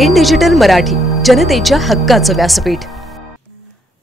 In digital Marathi, जनतेच्या हक्काचं व्यासपीठ।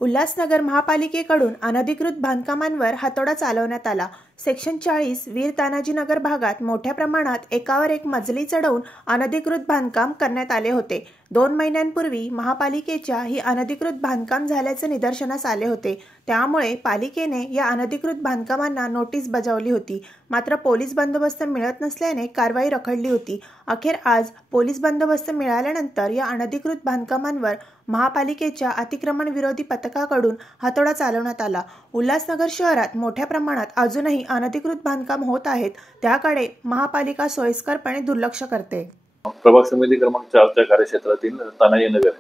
उल्हासनगर महापालिकेकडून अनधिकृत बांधकामांवर हातोडा चालवण्यात आला। सेक्शन 40 वीर तानाजीनगर भागात मोठ्या प्रमाणात एकावर एक मजली चढवून अनधिकृत बांधकाम करण्यात आले होते। 2 महिन्यांपूर्वी महापालिकेच्या ही अनधिकृत बांधकाम झाल्याचे निदर्शनास आले होते। त्यामुळे पालिकेने या अनधिकृत बांधकामांना नोटीस बजावली होती। मात्र पोलीस बंदोबस्त मिळत नसल्याने कारवाई रखडली होती। अखेर आज पोलीस बंदोबस्त मिळाल्यानंतर या अनधिकृत बांधकामांवर महापालिकेच्या अतिक्रमण विरोधी पथकाकडून हातोडा चालवण्यात आला। उल्हासनगर शहरात मोठ्या प्रमाणात अजूनही अनधिकृत बांधकाम होत आहेत, त्याकडे महापालिका सोयीस्करपणे दुर्लक्ष करते। प्रभाग समिती क्रमांक 4 च्या कार्यक्षेत्रातील तानाजीनगर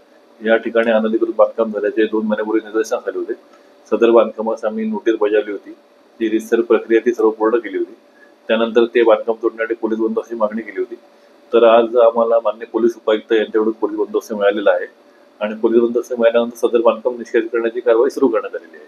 या ठिकाणी अनधिकृत बांधकाम झाल्याचे 2 महिन्यापूर्वी निदर्शनास आले होते। सदर बांधकामास आम्ही नोटीस बजावली होती। ती रितसर प्रक्रिया ती सर्व पूर्ण केली होती। त्यानंतर ते बांधकाम तोडण्यासाठी पोलीस बंदोबस्ताची मागणी केली होती। तर आज आम्हाला माननीय पोलीस उपायुक्त यांच्याकडून पोलीस बंदोबस्त मिळालेला आहे आणि पोलीस बंदोबस्त मिळाल्यानंतर सदर बांधकाम निषेध करण्याची कारवाई सुरू करण्यात आलेली आहे।